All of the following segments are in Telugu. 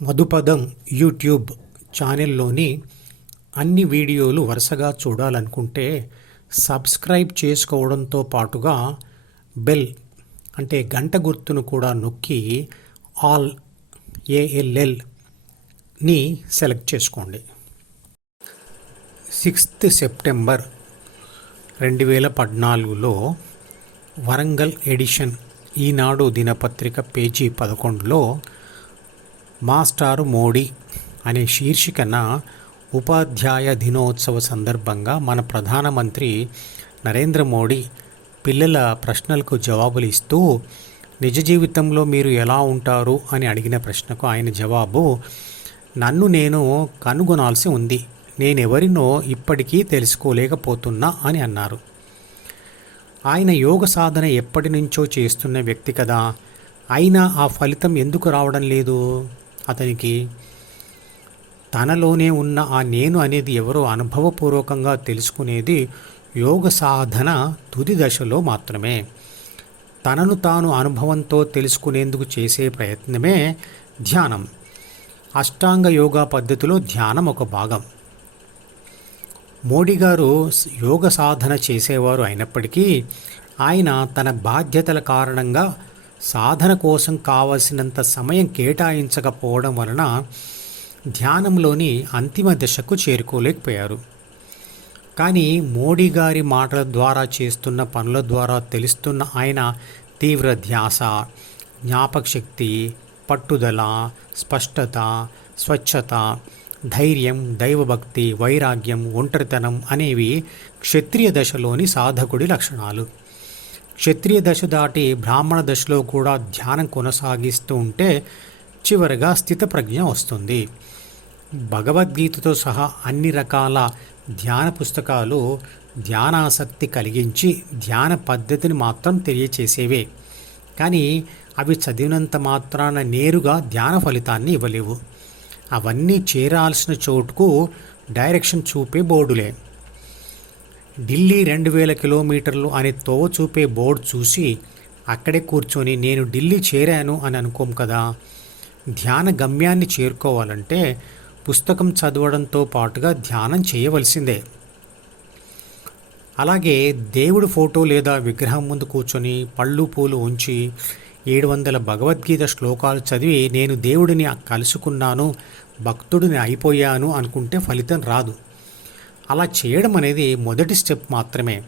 మధుపదం యూట్యూబ్ ఛానల్లోని అన్ని వీడియోలు వరుసగా చూడాలనుకుంటే సబ్స్క్రైబ్ చేసుకోవడంతో పాటుగా బెల్ అంటే గంట గుర్తును కూడా నొక్కి ఆల్ ఏఎల్ఎల్ని సెలెక్ట్ చేసుకోండి. సిక్స్త్ సెప్టెంబర్ రెండు వేల పద్నాలుగులో వరంగల్ ఎడిషన్ ఈనాడు దినపత్రిక పేజీ పదకొండులో మాస్టారు మోడీ అనే శీర్షికన ఉపాధ్యాయ దినోత్సవ సందర్భంగా మన ప్రధానమంత్రి నరేంద్ర మోడీ పిల్లల ప్రశ్నలకు జవాబులు ఇస్తూ నిజ జీవితంలో మీరు ఎలా ఉంటారు? అని అడిగిన ప్రశ్నకు ఆయన జవాబు నన్ను నేను కనుగొనాల్సి ఉంది. నేనెవరినో ఇప్పటికీ తెలుసుకోలేకపోతున్నా అని అన్నారు. ఆయన యోగ సాధన ఎప్పటి నుంచో చేస్తున్న వ్యక్తి కదా. అయినా ఆ ఫలితం ఎందుకు రావడం లేదు? అతనికి తనలోనే ఉన్న ఆ నేను అనేది ఎవరో అనుభవపూర్వకంగా తెలుసుకునేది యోగ సాధన తుది దశలో మాత్రమే. తనను తాను అనుభవంతో తెలుసుకునేందుకు చేసే ప్రయత్నమే ధ్యానం. అష్టాంగ యోగా పద్ధతిలో ధ్యానం ఒక భాగం. మోడీ గారు యోగ సాధన చేసేవారు అయినప్పటికీ ఆయన తన బాధ్యతల కారణంగా సాధన కోసం కావలసినంత సమయం కేటాయించకపోవడం వలన ధ్యానంలోని అంతిమ దశకు చేరుకోలేకపోయారు. కానీ మోడీ గారి మాటల ద్వారా చేస్తున్న పనుల ద్వారా తెలుస్తున్న ఆయన తీవ్ర ధ్యాస జ్ఞాపకశక్తి పట్టుదల స్పష్టత స్వచ్ఛత ధైర్యం దైవభక్తి వైరాగ్యం ఒంటరితనం అనేవి క్షత్రియ దశలోని సాధకుడి లక్షణాలు. క్షత్రియ దశ దాటి బ్రాహ్మణ దశలో కూడా ధ్యానం కొనసాగిస్తూ ఉంటే చివరగా స్థితప్రజ్ఞ వస్తుంది. భగవద్గీతతో సహా అన్ని రకాల ధ్యాన పుస్తకాలు ధ్యానాసక్తి కలిగించి ధ్యాన పద్ధతిని మాత్రం తెలియచేసేవే. కానీ అవి చదివినంత మాత్రాన నేరుగా ధ్యాన ఫలితాన్ని ఇవ్వలేవు. అవన్నీ చేరాల్సిన చోటుకు డైరెక్షన్ చూపే బోర్డులే. ఢిల్లీ రెండు వేల కిలోమీటర్లు అనే తోవ చూపే బోర్డు చూసి అక్కడే కూర్చొని నేను ఢిల్లీ చేరాను అని అనుకోం కదా. ధ్యాన గమ్యాన్ని చేరుకోవాలంటే పుస్తకం చదవడంతో పాటుగా ధ్యానం చేయవలసిందే. అలాగే దేవుడి ఫోటో లేదా విగ్రహం ముందు కూర్చొని పళ్ళు పూలు ఉంచి ఏడు వందల భగవద్గీత శ్లోకాలు చదివి నేను దేవుడిని కలుసుకున్నాను భక్తుడిని అయిపోయాను అనుకుంటే ఫలితం రాదు. అలా చేయడం అనేది మొదటి స్టెప్ మాత్రమే.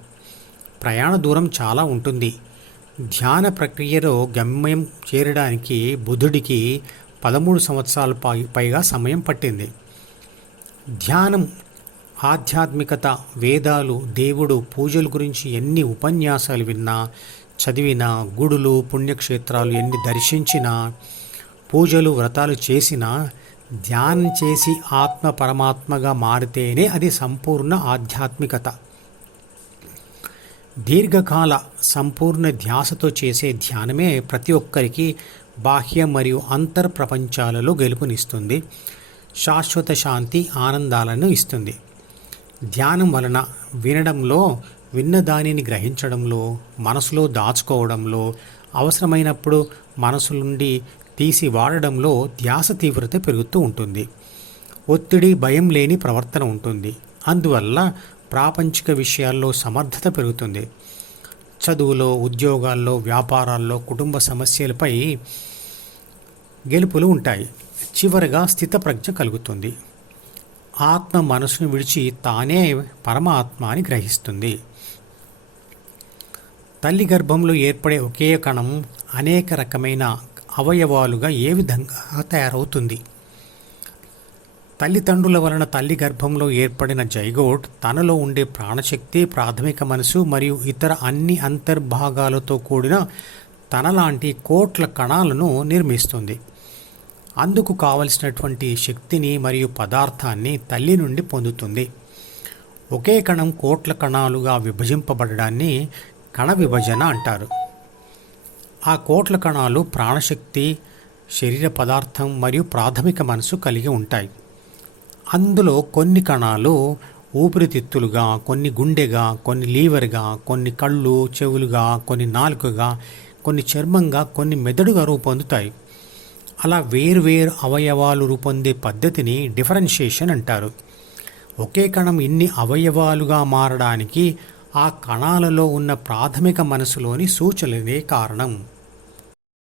ప్రయాణ దూరం చాలా ఉంటుంది. ధ్యాన ప్రక్రియలో గమ్యం చేరడానికి బుద్ధుడికి పదమూడు సంవత్సరాల పై పైగా సమయం పట్టింది. ధ్యానం ఆధ్యాత్మికత వేదాలు దేవుడు పూజల గురించి ఎన్ని ఉపన్యాసాలు విన్నా చదివినా గుడులు పుణ్యక్షేత్రాలు ఎన్ని దర్శించినా పూజలు వ్రతాలు చేసినా ధ్యానం చేసి ఆత్మ పరమాత్మగా మారితేనే అది సంపూర్ణ ఆధ్యాత్మికత. దీర్ఘకాల సంపూర్ణ ధ్యాసతో చేసే ధ్యానమే ప్రతి ఒక్కరికి బాహ్య మరియు అంతర్ ప్రపంచాలలో గెలుపునిస్తుంది. శాశ్వత శాంతి ఆనందాలను ఇస్తుంది. ధ్యానం వలన వినడంలో విన్న దానిని గ్రహించడంలో మనసులో దాచుకోవడంలో అవసరమైనప్పుడు మనసు నుండి తీసి వాడడంలో ధ్యాస తీవ్రత పెరుగుతూ ఉంటుంది. ఒత్తిడి భయం లేని ప్రవర్తన ఉంటుంది. అందువల్ల ప్రాపంచిక విషయాల్లో సమర్థత పెరుగుతుంది. చదువులో ఉద్యోగాల్లో వ్యాపారాల్లో కుటుంబ సమస్యలపై గెలుపులు ఉంటాయి. చివరగా స్థితప్రజ్ఞ కలుగుతుంది. ఆత్మ మనసును విడిచి తానే పరమాత్మ అని గ్రహిస్తుంది. తల్లి గర్భంలో ఏర్పడే ఒకే కణం అనేక రకమైన అవయవాలుగా ఏ విధంగా తయారవుతుంది? తల్లిదండ్రుల వలన తల్లి గర్భంలో ఏర్పడిన జైగోట్ తనలో ఉండే ప్రాణశక్తి ప్రాథమిక మనసు మరియు ఇతర అన్ని అంతర్భాగాలతో కూడిన తనలాంటి కోట్ల కణాలను నిర్మిస్తుంది. అందుకు కావలసినటువంటి శక్తిని మరియు పదార్థాన్ని తల్లి నుండి పొందుతుంది. ఒకే కణం కోట్ల కణాలుగా విభజింపబడడాన్ని కణ విభజన అంటారు. ఆ కోట్ల కణాలు ప్రాణశక్తి శరీర పదార్థం మరియు ప్రాథమిక మనసు కలిగి ఉంటాయి. అందులో కొన్ని కణాలు ఊపిరితిత్తులుగా కొన్ని గుండెగా కొన్ని లీవర్గా కొన్ని కళ్ళు చెవులుగా కొన్ని నాలుకగా కొన్ని చర్మంగా కొన్ని మెదడుగా రూపొందుతాయి. అలా వేరువేరు అవయవాలు రూపొందే పద్ధతిని డిఫరెన్షియేషన్ అంటారు. ఒకే కణం ఇన్ని అవయవాలుగా మారడానికి ఆ కణాలలో ఉన్న ప్రాథమిక మనసులోని సూచనలే కారణం.